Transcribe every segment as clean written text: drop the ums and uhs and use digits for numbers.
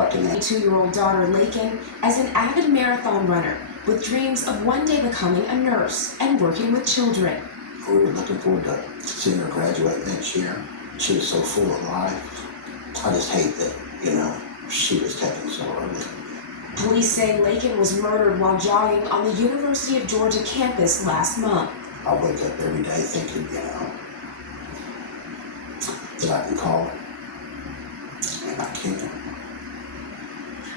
like an 22-year-old daughter Laken as an avid marathon runner with dreams of one day becoming a nurse and working with children. We were looking forward to seeing her graduate next year. She was so full of life. I just hate that, she was taken so early. Police say Laken was murdered while jogging on the University of Georgia campus last month. I wake up every day thinking, that I can call her, and I can't.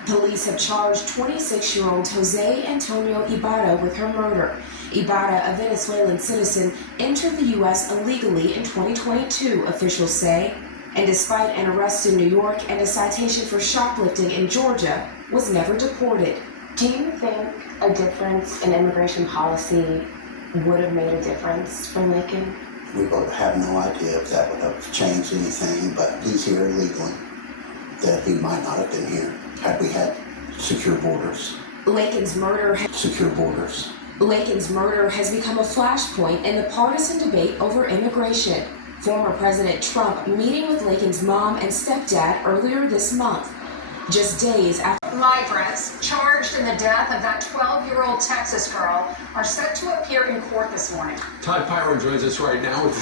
Police have charged 26-year-old Jose Antonio Ibarra with her murder. Ibarra, a Venezuelan citizen, entered the U.S. illegally in 2022, officials say, and despite an arrest in New York and a citation for shoplifting in Georgia, was never deported. Do you think a difference in immigration policy would have made a difference for Laken? We both have no idea if that would have changed anything, but he's here illegally, that he might not have been here had we had secure borders. Laken's murder has become a flashpoint in the partisan debate over immigration. Former President Trump meeting with Laken's mom and stepdad earlier this month, just days after. Migrants charged in the death of that 12-year-old Texas girl are set to appear in court this morning. Todd Pyron joins us right now with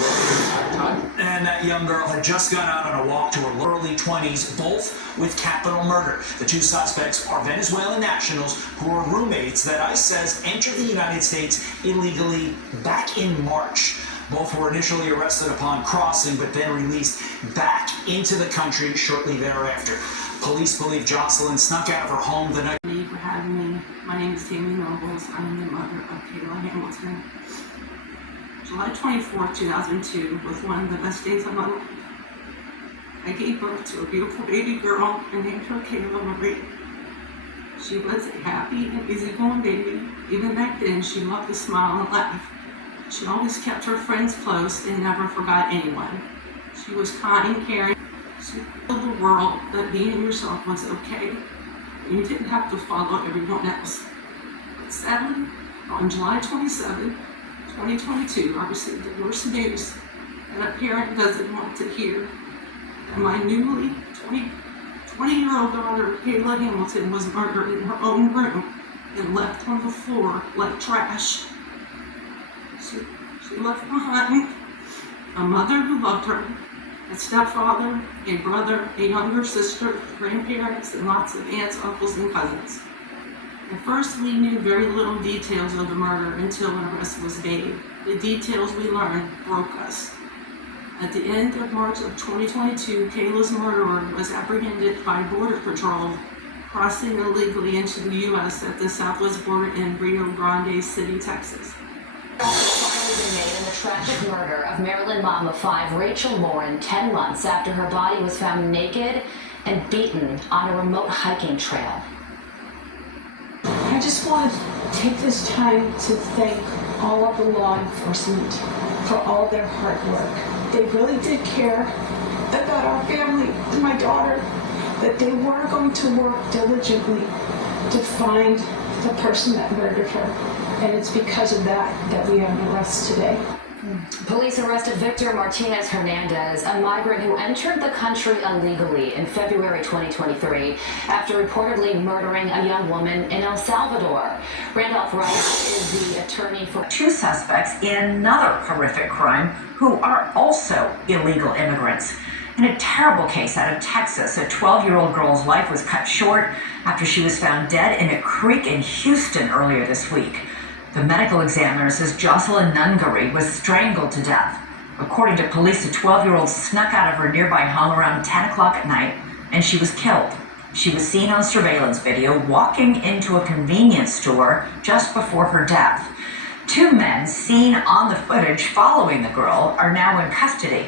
Todd. And that young girl had just gone out on a walk to her early 20s, both with capital murder. The two suspects are Venezuelan nationals who are roommates that ICE says entered the United States illegally back in March. Both were initially arrested upon crossing, but then released back into the country shortly thereafter. Police believe Jocelyn snuck out of her home the night. Thank you for having me. My name is Tammy Nobles. I'm the mother of Kayla Hamilton. July 24, 2002 was one of the best days of my life. I gave birth to a beautiful baby girl and named her Kayla Marie. She was a happy and easygoing baby. Even back then, she loved to smile and laugh. She always kept her friends close and never forgot anyone. She was kind, caring. She told the world that being yourself was okay. You didn't have to follow everyone else. But sadly, on July 27, 2022, I received the worst news that a parent doesn't want to hear. That my newly 20-year-old daughter, Kayla Hamilton, was murdered in her own room and left on the floor like trash. She left behind a mother who loved her, a stepfather, a brother, a younger sister, grandparents, and lots of aunts, uncles, and cousins. At first, we knew very little details of the murder until an arrest was made. The details we learned broke us. At the end of March of 2022, Kayla's murderer was apprehended by Border Patrol crossing illegally into the U.S. at the southwest border in Rio Grande City, Texas. Been made in the tragic murder of Maryland mom of 5, Rachel Lauren, 10 months after her body was found naked and beaten on a remote hiking trail. I just want to take this time to thank all of the law enforcement for all their hard work. They really did care about our family and my daughter, that they were going to work diligently to find the person that murdered her. And it's because of that we have an arrest today. Police arrested Victor Martinez Hernandez, a migrant who entered the country illegally in February 2023 after reportedly murdering a young woman in El Salvador. Randolph Rice is the attorney for two suspects in another horrific crime who are also illegal immigrants. In a terrible case out of Texas, a 12-year-old girl's life was cut short after she was found dead in a creek in Houston earlier this week. The medical examiner says Jocelyn Nungary was strangled to death. According to police, a 12-year-old snuck out of her nearby home around 10 o'clock at night, and she was killed. She was seen on surveillance video walking into a convenience store just before her death. Two men seen on the footage following the girl are now in custody.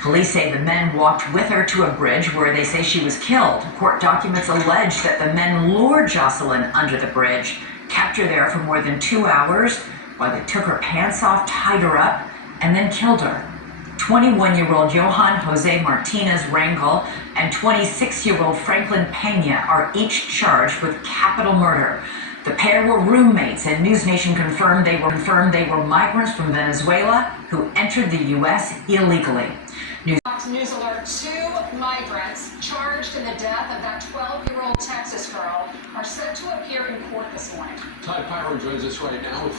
Police say the men walked with her to a bridge where they say she was killed. Court documents allege that the men lured Jocelyn under the bridge, kept her there for more than 2 hours while they took her pants off, tied her up, and then killed her. 21-year-old Johan Jose Martinez Rangel and 26-year-old Franklin Pena are each charged with capital murder. The pair were roommates, and News Nation confirmed they were migrants from Venezuela who entered the U.S. illegally. Fox News alert: 2 migrants charged in the death of that 12-year-old Texas girl are set to appear in court this morning. Todd Pyron joins us right now with